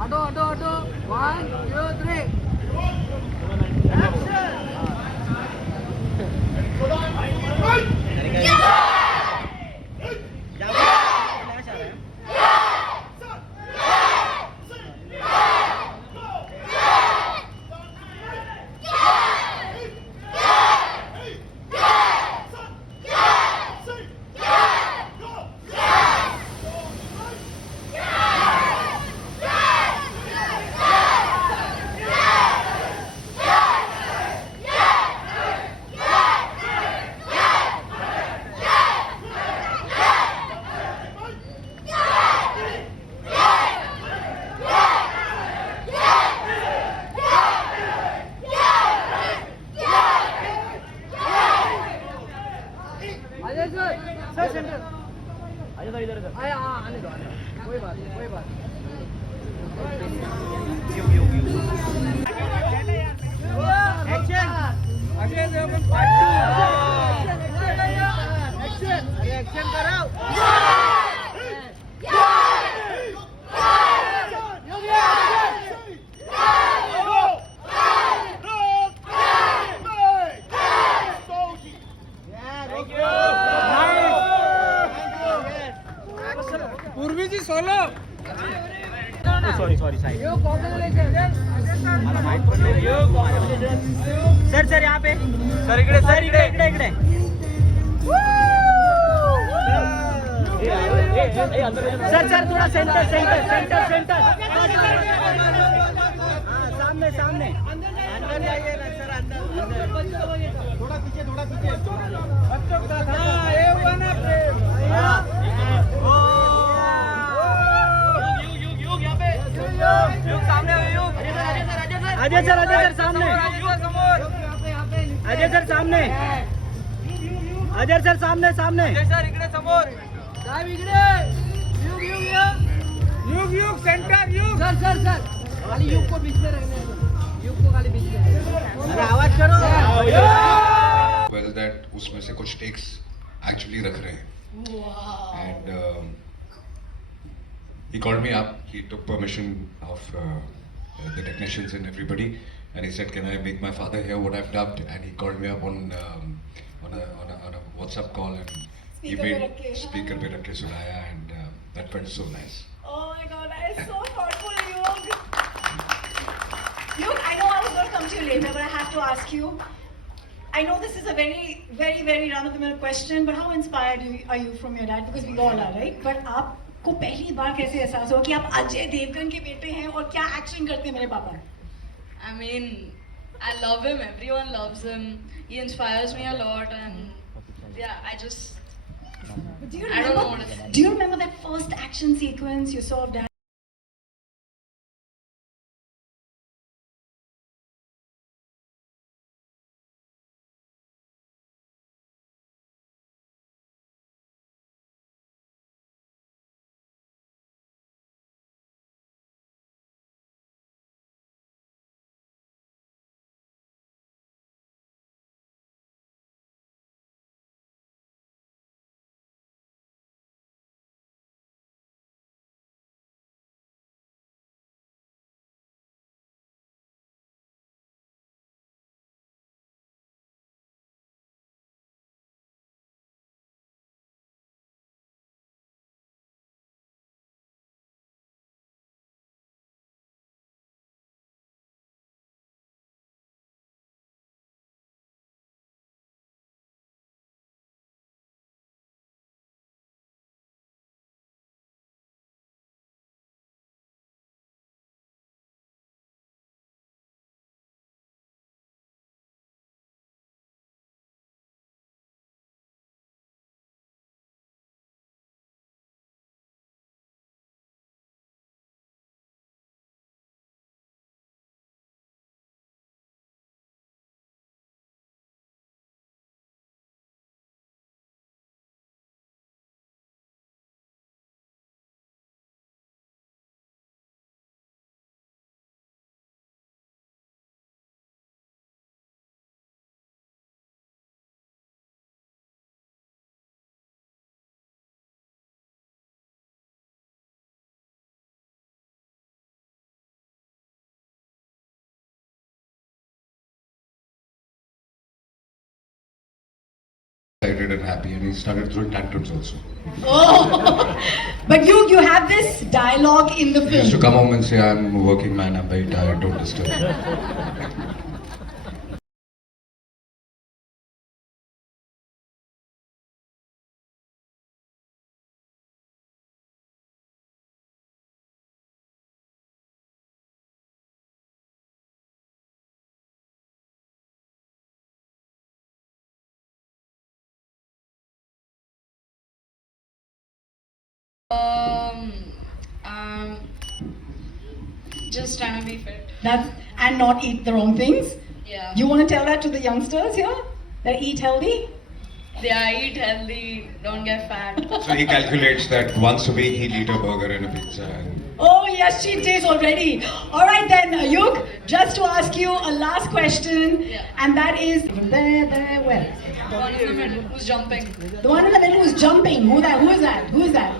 Auto. 1, 2, 3. Action! Ajay sir centre Ajay sir इधर आया आने दो कोई बात नहीं एक्शन अजय देवगन एक्शन करो पूर्वी जी सोलो सॉरी साइड सर यहाँ पे सर इकडे सर थोड़ा सेंटर सामने अंदर जाइए ना सर अंदर थोड़ा पीछे बच्चों का अजय सर सामने अजय सर सामने अजय सर इकडे समोर साहेब इकडे युग सेंटर युग सर खाली युग को बीच में रखने युग को खाली बीच में अरे आवाज करो वेल दैट उसमें से कुछ टेक्स एक्चुअली रख रहे हैं and he called me up. He took permission of the technicians and everybody, and he said, "Can I make my father hear what I've dubbed?" And he called me up on a WhatsApp call, and he made speaker पे रख के सुनाया, and that felt so nice. Oh my God, that is so thoughtful, Yug. Yug, I know I was going to come to you later, but I have to ask you. I know this is a very run-of-the-mill question, but how inspired are you from your dad? Because we all are, right? But आपको पहली बार कैसे एहसास हुआ कि आप अजय देवगन के बेटे हैं और क्या एक्शन करते हैं मेरे पापा? I mean, I love him. Everyone loves him. He inspires me a lot, and yeah, I don't know what to say. Do you remember that first action sequence you saw of Dad? excited and happy, and he started throwing tantrums also. Oh, but you have this dialogue in the He used to film. come home and say, "I'm a working man. I'm very tired. Don't disturb me." Um, um, just trying to be fit. That's and not eat the wrong things. Yeah. You want to tell that to the youngsters here? That eat healthy? Yeah, eat healthy, don't get fat. So he calculates that once a week he'll eat a burger and a pizza. And Oh yes, cheat days already. All right then, Yug, just to ask you a last question, Yeah. and that is there, where? The one in the middle who's jumping. The one in the middle who's jumping. Who is that?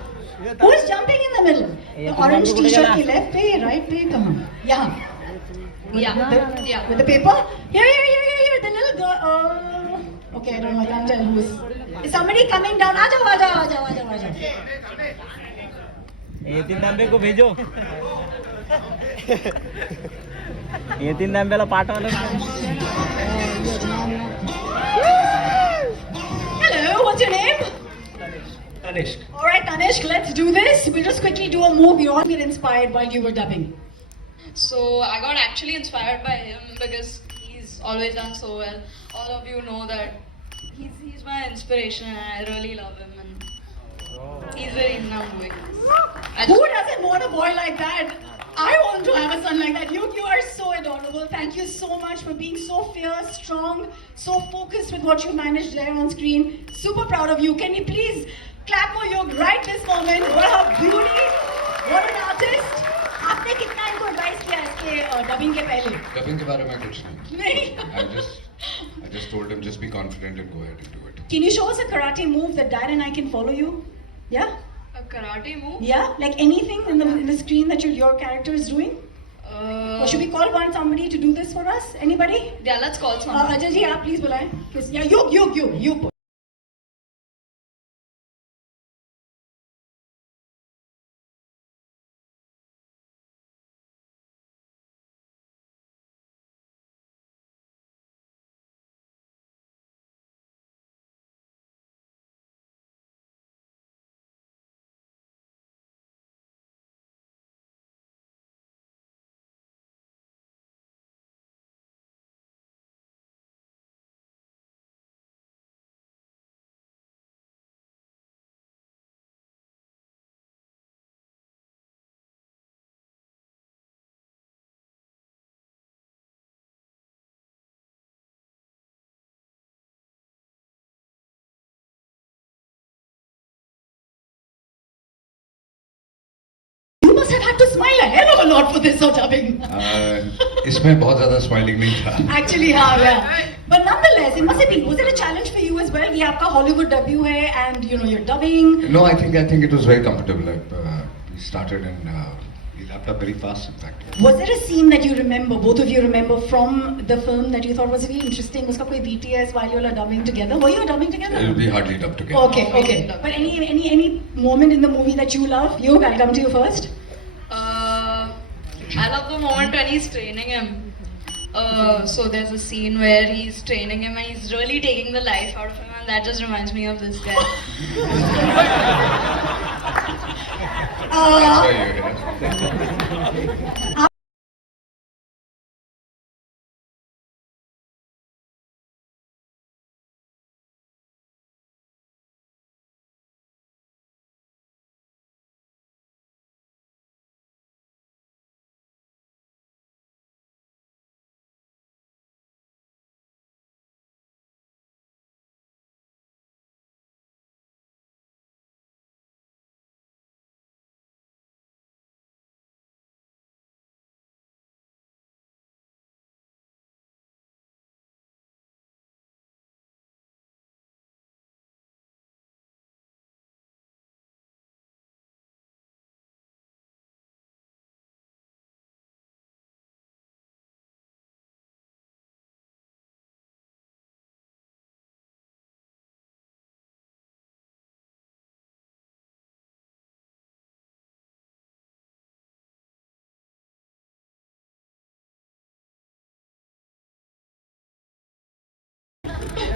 Who is jumping in the middle? The orange t-shirt ki left pe, right pe, kahan? Yahan. Yeah. Yeah. With the paper? Here, the little girl. Oh. Okay, I don't know, I can't tell who's. Is somebody coming down? Aajao. ये तीन तांबे को भेजो ये तीन तांब्याला पाठवा Hello, what's your name? Tanishq. All right, Tanishq, let's do this. We'll just quickly do a move. You all get inspired while you were dubbing. So I got actually inspired by him because he's always done so well. All of you know that he's my inspiration and I really love him and he's the reason I'm doing this. Who doesn't want a boy like that? I want to have a son like that. You are so adorable. Thank you so much for being so fierce, strong, so focused with what you managed there on screen. Super proud of you. Can you please clap for Yug right this moment? What a beauty. What an artist. आपने कितना इनको advice किया इसके dubbing के पहले? dubbing के बारे में कुछ नहीं. नहीं. I just told him just be confident and go ahead and do it. Can you show us a karate move that Dad and I can follow you? Yeah? A karate move? Yeah? Like anything in the screen that your character is doing? Or should we call somebody to do this for us? Anybody? Yeah, let's call someone. Ajay ji, आप please बुलाएं. Yeah, you. You must have had to smile a hell of a lot for this dubbing. इसमें बहुत ज़्यादा smiling नहीं था. Actually, yeah. But nonetheless, it must have been. Was it a challenge for you as well? ये आपका Hollywood debut है, and you're dubbing. No, I think it was very comfortable. We started and we lapped up very fast, in fact. Was there a scene that you remember, both of you remember from the film that you thought was really interesting? उसका कोई BTS while you were dubbing together? Were you dubbing together? It'll be hardly dubbed together. Okay. But any moment in the movie that you love? You, I'll come to you first. I love the moment when he's training him. So there's a scene where he's training him and he's really taking the life out of him and that just reminds me of this guy. That's why you're here.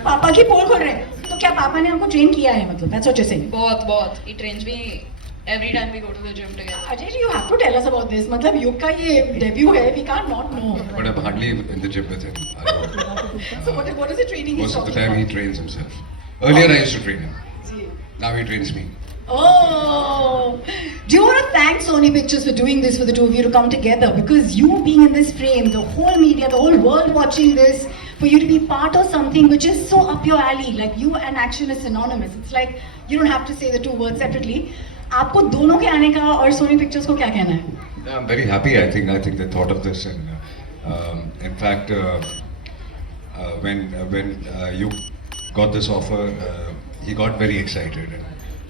पापा की पोल खोल रहे हैं, तो क्या पापा ने हमको ट्रेन किया है, मतलब that's what you're saying? बहुत he trains me every time we go to the gym together. Ajay ji, you have to tell us about this. मतलब युग का ये debut है, we can't not know. But I'm hardly in the gym with him. So what is the training he's Most of the talking time he about? trains himself. Earlier I used to train him. Ji. Now he trains me. Oh, do you want to thank Sony Pictures for doing this for the two of you to come together? Because you being in this frame, the whole media, the whole world watching this, for you to be part of something which is so up your alley, like you and action is synonymous. It's like you don't have to say the two words separately. आपको दोनों के आने का और Sony Pictures को क्या कहना है? Yeah, I'm very happy. I think they thought of this, and in fact, when you got this offer, he got very excited. And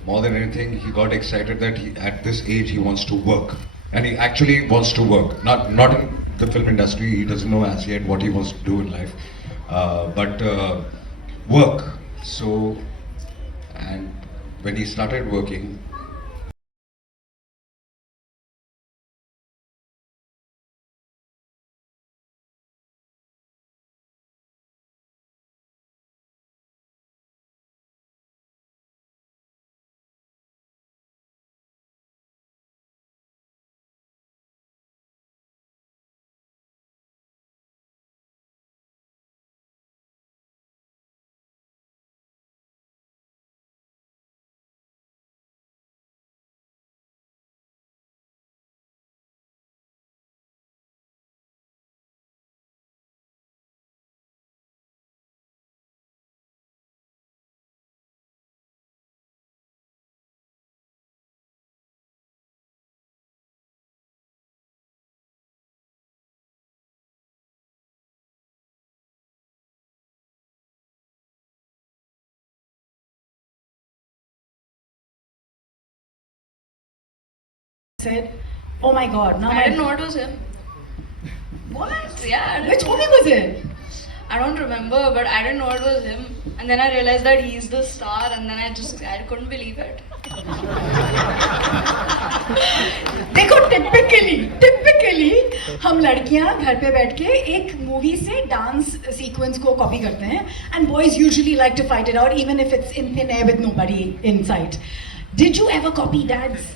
more than anything, he got excited that at this age he wants to work, and he actually wants to work. Not in the film industry. He doesn't know as yet what he wants to do in life, but work. So, and when he started working. Said, oh my God, now I didn't know it was him. What? Yeah, I didn't Which know. movie was it? I don't remember, but I didn't know it was him. And then I realized that he's the star, and then I couldn't believe it. देखो typically हम लड़कियां घर पे बैठ के एक movie से dance sequence को कॉपी करते हैं and boys usually like to fight it out even if it's in thin air with nobody in sight. Did you ever copy Dad's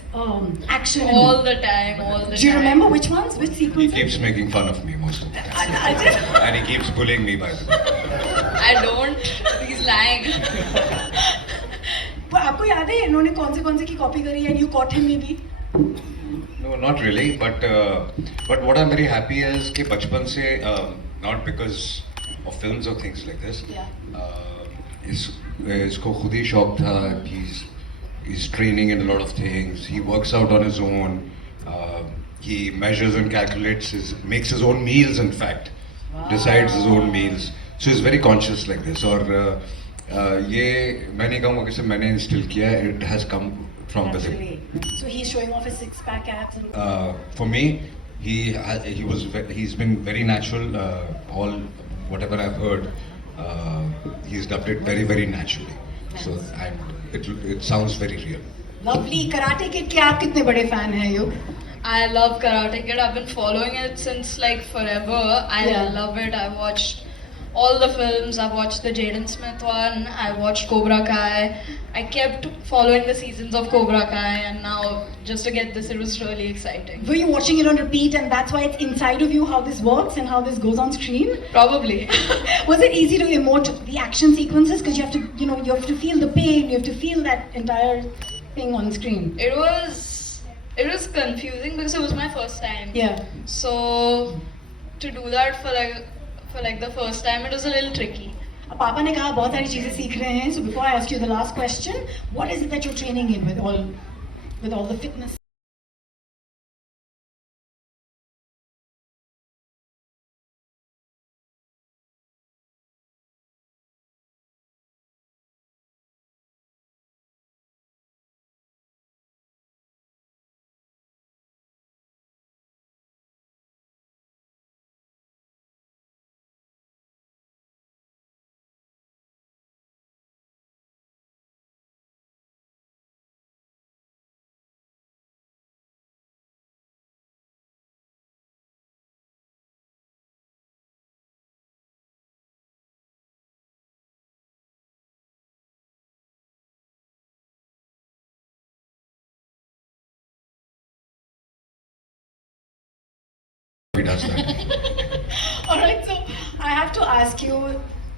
action? All the time, all the time. Do you remember which ones? Which He sequences? keeps making fun of me most of the time. I just, And he keeps bullying me, by the way. I don't. He's lying. आपको याद है इन्होंने कौन से की copy करी and you caught him maybe? No, not really. But what I'm very happy is कि बचपन से not because of films or things like this. Yeah. इसको खुद ही शौक था. He's training in a lot of things. He works out on his own. He measures and calculates makes his own meals. In fact, decides his own meals. So he's very conscious like this. और ये मैं नहीं कहूँगा कि सिर्फ मैंने instill किया. It has come from within. Naturally. So he's showing off his six-pack abs. For me, he's been very natural. Whatever I've heard, he's dubbed it very very naturally. So and it sounds very real. Lovely. Karate Kid के आप कितने बड़े fan हैं युग? I love Karate Kid. I've been following it since like forever. I Yeah. love it. I've watched all the films. I've watched the Jaden Smith one. I watched Cobra Kai. I kept following the seasons of Cobra Kai, and now just to get this, it was really exciting. Were you watching it on repeat and that's why it's inside of you how this works and how this goes on screen? Probably. Was it easy to emote the action sequences because you have to, you have to feel the pain, you have to feel that entire thing on screen? It was confusing because it was my first time. Yeah. So to do that for like the first time, it was a little tricky. अब पापा ने कहा बहुत सारी चीजें सीख रहे हैं. So before I ask you the last question, what is it that you're training in with all the fitness? he does that. All right, so I have to ask you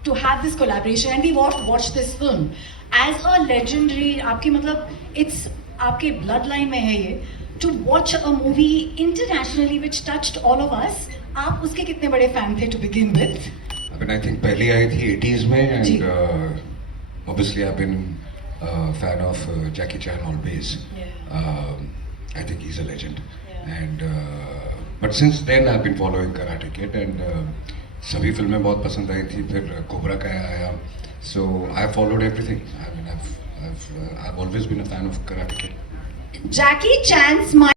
to have this collaboration, and we watched this film as a legendary. आपकी मतलब it's आपके bloodline में है ये. To watch a movie internationally which touched all of us. आप उसके कितने बड़े fan थे to begin with? I mean, I think पहली आई थी 80s में, जी. and obviously I've been a fan of Jackie Chan always. Yeah. I think he's a legend. Yeah. And but since then I've been following Karate Kid, and सभी फिल्में बहुत पसंद आई थी. फिर cobra का आया, so I followed everything. I mean, I've always been a fan of Karate Kid. Jackie Chan's